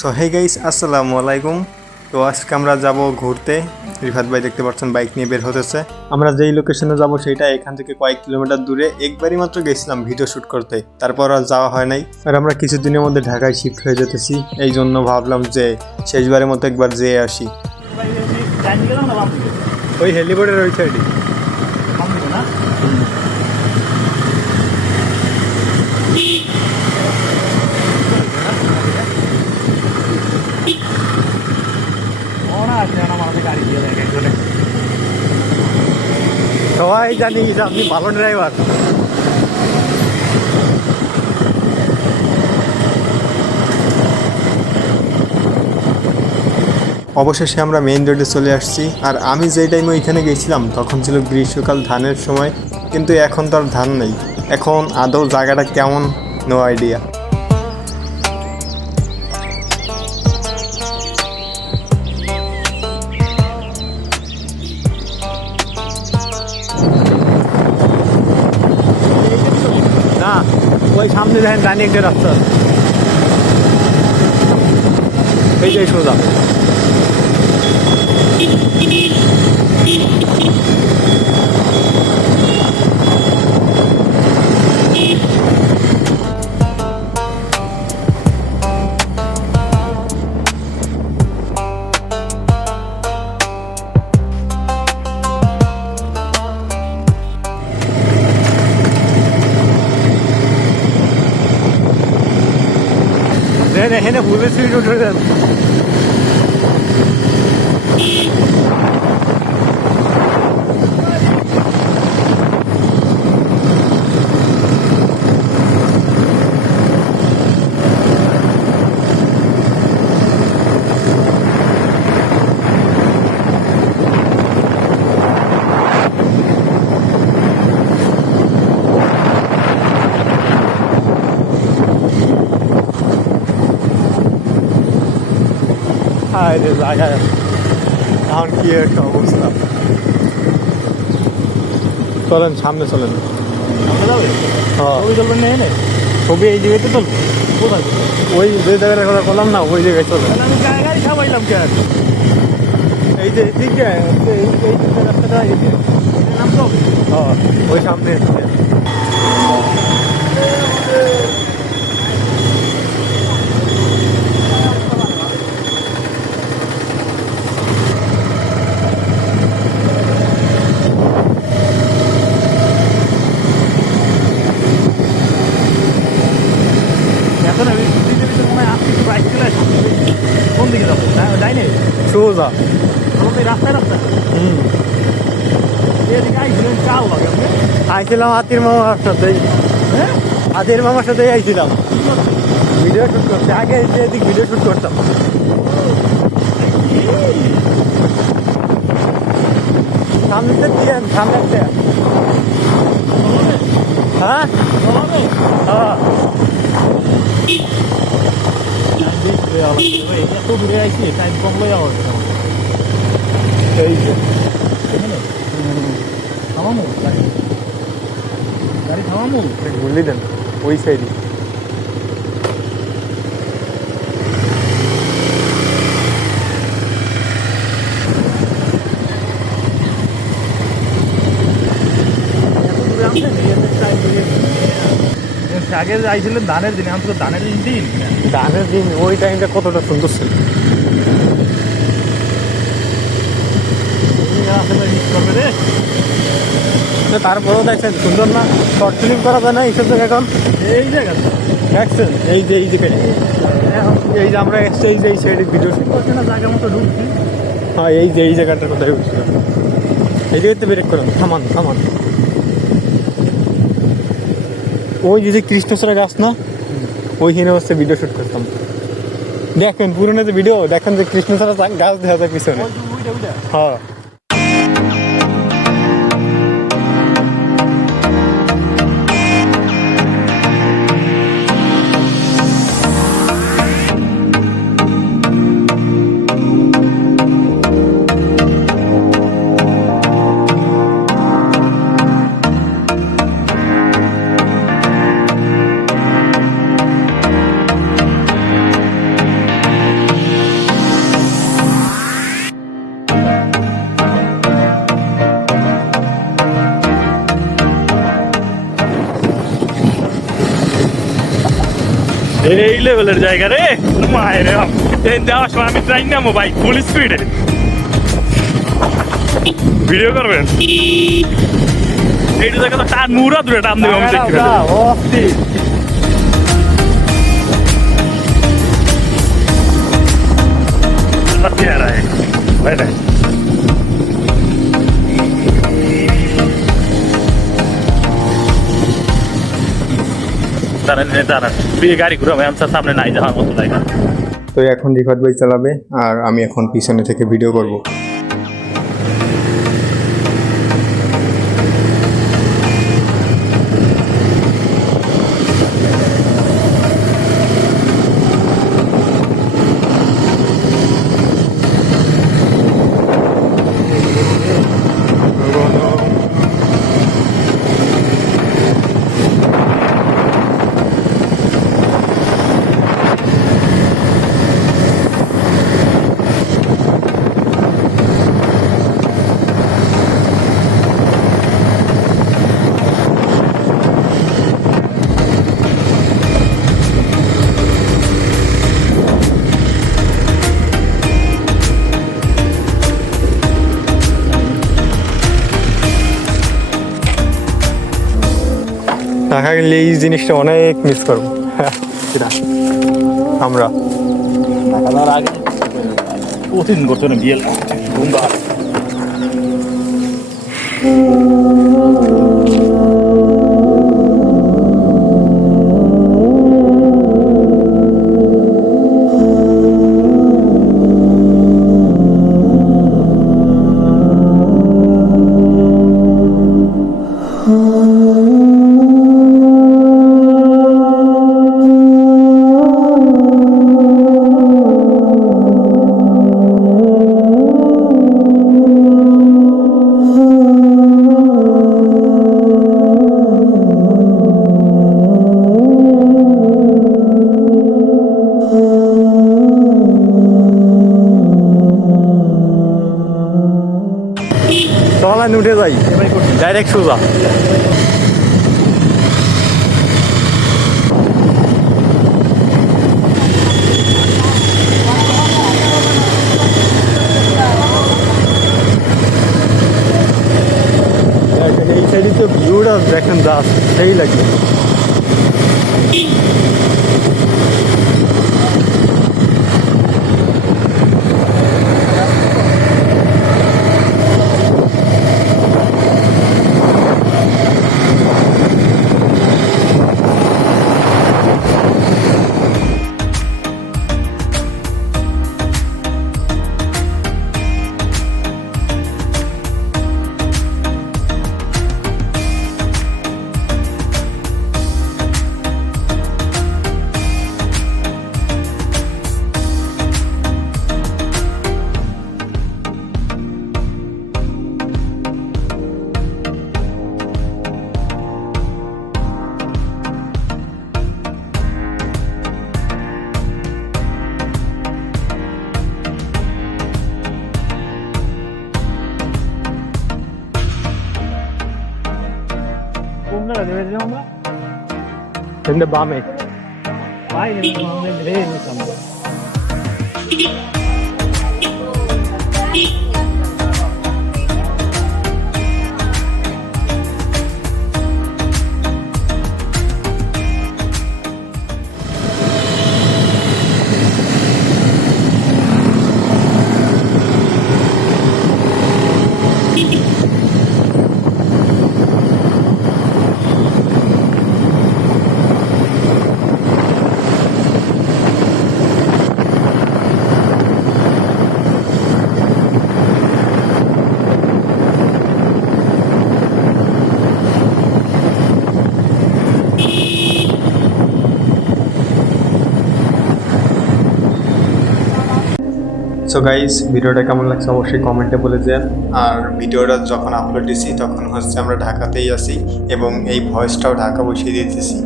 So hey guys আসসালামু আলাইকুম। তো আজকে আমরা যাব ঘুরতে। রিফাত ভাই দেখতে পাচ্ছেন বাইক নিয়ে বের হতেছে। আমরা যেই লোকেশনে যাব সেটা এখান থেকে কয়েক কিলোমিটার দূরে। একবারই মাত্র গেছিলাম ভিডিও শুট করতে। তারপর আর যাওয়া হয় নাই। আর আমরা কিছুদিনের মধ্যে ঢাকায় শিফট হয়ে যেতেছি। এই জন্য ভাবলাম যে শেষবারের মতো একবার যেয়ে আসি। ওই হেলিপোর্টের ওই সাইডে সবাই জানি যে আপনি ভালো ড্রাইভার অবশেষে আমরা মেইন রোডে চলে আসছি। আর আমি যেই টাইমে ওইখানে গেছিলাম, তখন ছিল গ্রীষ্মকাল, ধানের সময়, কিন্তু এখন তো আর ধান নেই। এখন আদৌ জায়গাটা কেমন? নো আইডিয়া ওই সামনে দেখেন ডানি একটা রাস্তা এই যে সোজা। দেন এখানে ফুলের সিট উঠে হায় রে জায়গা এখন কি একটা অবস্থা চলেন সামনে চলেন হ্যাঁ ছবি এই জায়গাতে চলবো ওই যে জায়গাটার কথা বললাম না ওই জায়গায় চলেন এই যে এই রাস্তাটা এই যে হ্যাঁ ওই সামনে এদিকে। কোন দিকে যাব ডাইনে সোজা আমাদের রাস্তায় রাস্তা হুম এদিকে আইছিলেন চাল লাগে আপনি আইছিলাম হাতির মামার সাথে হ্যাঁ? হাতির মামার সাথে আইছিলাম। ভিডিও শুট করতে। আগে এদিক ভিডিও শুট করতাম। সামনে দিয়েন সামনে হ্যাঁ? হ্যাঁ। এত দূরে আইছি টাইম কম লই আমার এই যে। থামামু গাড়ি? গাড়ি থামামু বললি দেন ওই সাইডে আগে আইছিলেন ধানের দিন আমি তো ধানের দিন। গানের দিন ওই টাইমটা কতটা সুন্দর ছিল। করবে রে। তারপরেও দেখছেন সুন্দর না? শর্ট ফিল্ম করা যায় না এইসব জায়গা এখন? এই জায়গা দেখছেন এই যে এই যে এই যে আমরা এসছি এই যে এই সাইডে ভিডিও করছে না জায়গা মতো ঢুকছি। হ্যাঁ এই যে এই জায়গাটার কথাই বলছিলাম। এই জায়গাতে ব্রেক করেন থামান থামান। ওই যে যে কৃষ্ণচূড়া গাছ না ওইখানে হচ্ছে ভিডিও শুট করতাম। দেখেন পুরনো যে ভিডিও দেখেন যে কৃষ্ণচূড়া গাছ দেখা যায় পিছনে। হ্যাঁ। এই লেভেলের জায়গা রে। মায়ের এই যাওয়ার সময় আমি ট্রাইন নামো বাইক ফুল স্পিডে ভিডিও করবেন? এইটু জায়গা তো টান মুরা দূরে টান দেবে আমি দেখতে পাচ্ছি। গাড়ি নাই তো এখন রিফাত ভাই চালাবে আর আমি এখন পিছনে থেকে ভিডিও করব। টাকা গেলে এই জিনিসটা অনেক মিস করব। সেটা। আমরা। ঢাকা আগে প্রতিদিন করছ না বিয়ে চলান উঠে যাই ডাইরেক্ট সোজা। এই সাইডে তো ভিউটা দেখেন দাস সেই লাগবে in the bombing. Bye, in the bombing. Hey, in the bombing. So guys ভিডিওটা কেমন লাগছে অবশ্যই কমেন্টে বলে দেন আর ভিডিওটা যখন আপলোড দিছি, তখন হচ্ছে আমরা ঢাকাতেই আছি এবং এই ভয়েসটাও ঢাকা বসিয়ে দিতেছি।